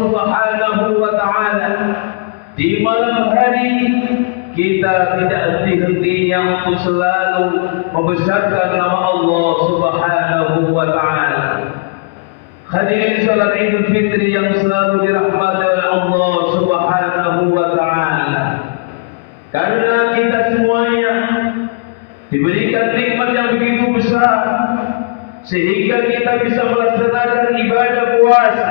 Subhanahu wa taala. Di malam hari kita tidak henti-hentinya untuk selalu membesarkan nama Allah Subhanahu wa taala. Hadirin salat Idul Fitri yang selalu dirahmati oleh Allah Subhanahu wa taala. Karena kita semuanya diberikan nikmat yang begitu besar sehingga kita bisa melaksanakan ibadah puasa,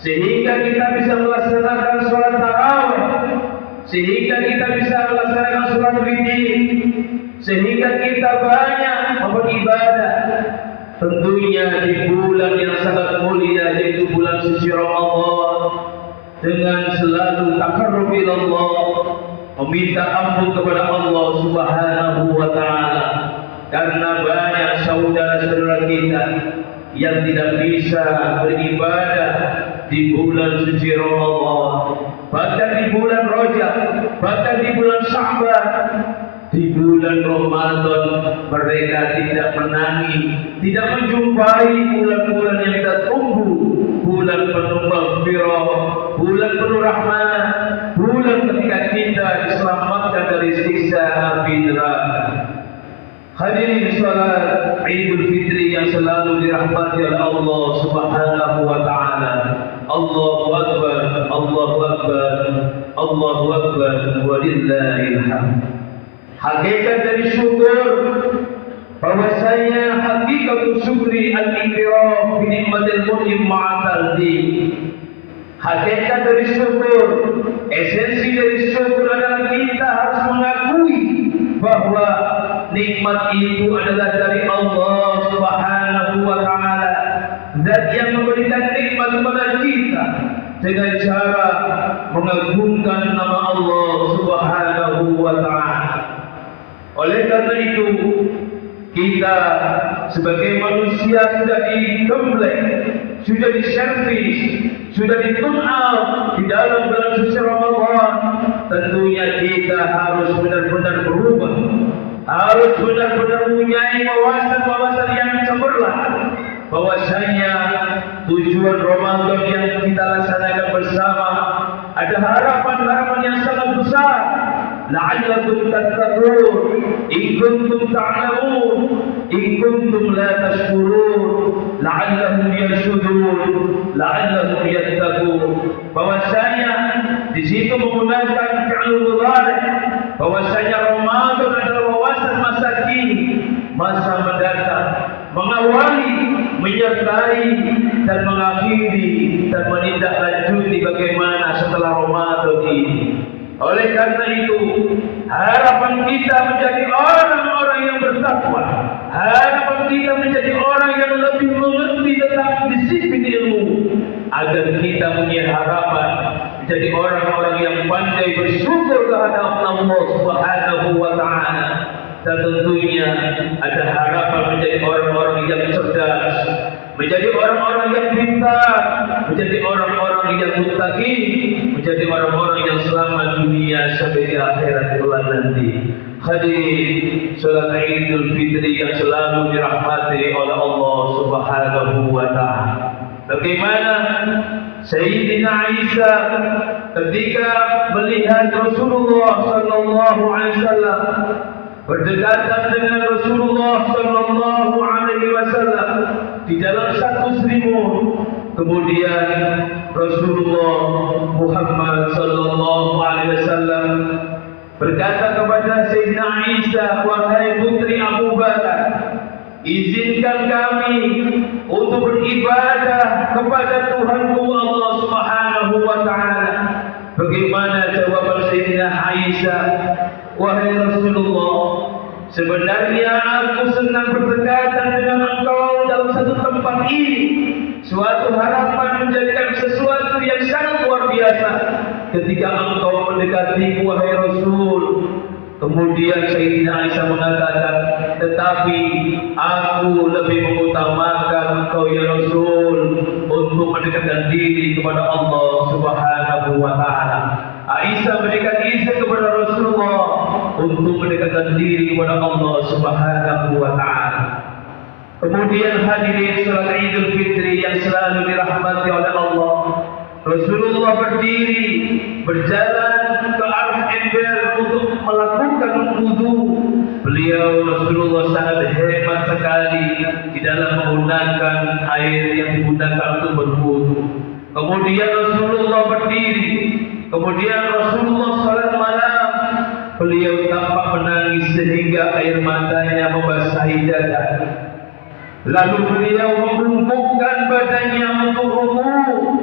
sehingga kita bisa melaksanakan sholat tarawih, sehingga kita bisa melaksanakan sholat witir, sehingga kita banyak beribadah. Tentunya di bulan yang sangat mulia yaitu bulan suci Ramadan, dengan selalu taqarrub ila Allah, meminta ampun kepada Allah Subhanahu wa taala. Karena banyak saudara-saudara kita yang tidak bisa beribadah di bulan suci Ramadan, bahkan di bulan Rajab, bahkan di bulan Sya'ban. Di bulan Ramadan mereka tidak menangi, tidak menjumpai bulan-bulan yang kita tunggu, bulan penuh maghfirah, bulan penuh rahmat, bulan ketika kita diselamatkan dari siksa api neraka. Hadirin salat Idul Fitri yang selalu dirahmati oleh Allah Subhanahu wa taala. Allahu akbar, Allahu akbar, Allahu akbar, walillahil hamd. Hakikat dari syukur, bahwasanya hakikat syukri al-iqrar bi nikmatil mun'im ma'ataldi. Hakikat dari syukur, esensi dari syukur adalah kita harus mengakui bahwa nikmat itu adalah dari Allah Subhanahu wa taala, zat yang memberikan nikmat kepada kita dengan cara mengagungkan nama Allah Subhanahu wa taala. Oleh karena itu, kita sebagai manusia sudah digembleng, sudah diservis, sudah ditun-out di dalam bulan suci Ramadan. Tentunya kita harus benar-benar berubah, harus benar-benar mempunyai wawasan-wawasan yang cemerlang, bahwasanya tujuan Ramadan yang kita laksanakan bersama ada harapan-harapan yang sangat besar. La'allakum tattaqun, in kuntum ta'lamun, in kuntum la tashkurun, la'allahum yarshudun, la'allahum yattaqun. Bahwasanya di situ menggunakan fi'il mudhari', bahwasanya Ramadan adalah wawasan masa kini, masa mendatang, mengawali, menyertai dan mengakhiri dan menindaklanjuti bagaimana setelah Ramadan ini. Oleh karena itu, harapan kita menjadi orang-orang yang bertakwa, harapan kita menjadi orang yang lebih mengerti tentang disiplin ilmu, agar kita punya harapan menjadi orang-orang yang pandai bersyukur kehadap Allah Subhanahu wa taala. Dan tentunya ada harapan menjadi orang-orang yang cerdas, menjadi orang-orang yang pintar, menjadi orang-orang yang muttaqi, menjadi orang-orang yang selamat dunia sampai di akhirat kelak nanti. Hadirin salat Idul Fitri yang selalu dirahmati oleh Allah Subhanahu wa taala. Bagaimana Sayyidina Isa ketika melihat Rasulullah sallallahu alaihi wasallam berdekatan dengan Rasulullah sallallahu alaihi wasallam di dalam satu selimut, kemudian Rasulullah Muhammad sallallahu alaihi wasallam berkata kepada Sayyidina Isa, wahai putri Abu Bakar, izinkan kami untuk beribadah kepada Tuhanku Allah Subhanahu wa taala. Bagaimana jawaban Sayyidina Aisyah? Wahai Rasulullah, sebenarnya aku senang berdekatan dengan engkau dalam satu tempat ini. Suatu harapan menjadikan sesuatu yang sangat luar biasa ketika engkau mendekatiku, wahai Rasul. Kemudian Sayyidina Aisyah mengatakan, tetapi aku lebih mengutamakan engkau ya Rasul untuk mendekatkan diri kepada Allah Subhanahu wa taala. Aisyah memberikan izin kepada Rasulullah untuk mendekatkan diri kepada Allah Subhanahu wa taala. Kemudian hadirin salat Idul Fitri yang selalu dirahmati oleh Allah, berdiri, berjalan ke arah ember untuk melakukan wudu. Beliau Rasulullah sangat hebat sekali di dalam menggunakan air yang digunakan untuk berwudu. Kemudian Rasulullah berdiri, kemudian Rasulullah salat malam. Beliau tampak menangis sehingga air matanya membasahi dada. Lalu beliau membungkukkan badannya untuk ruku.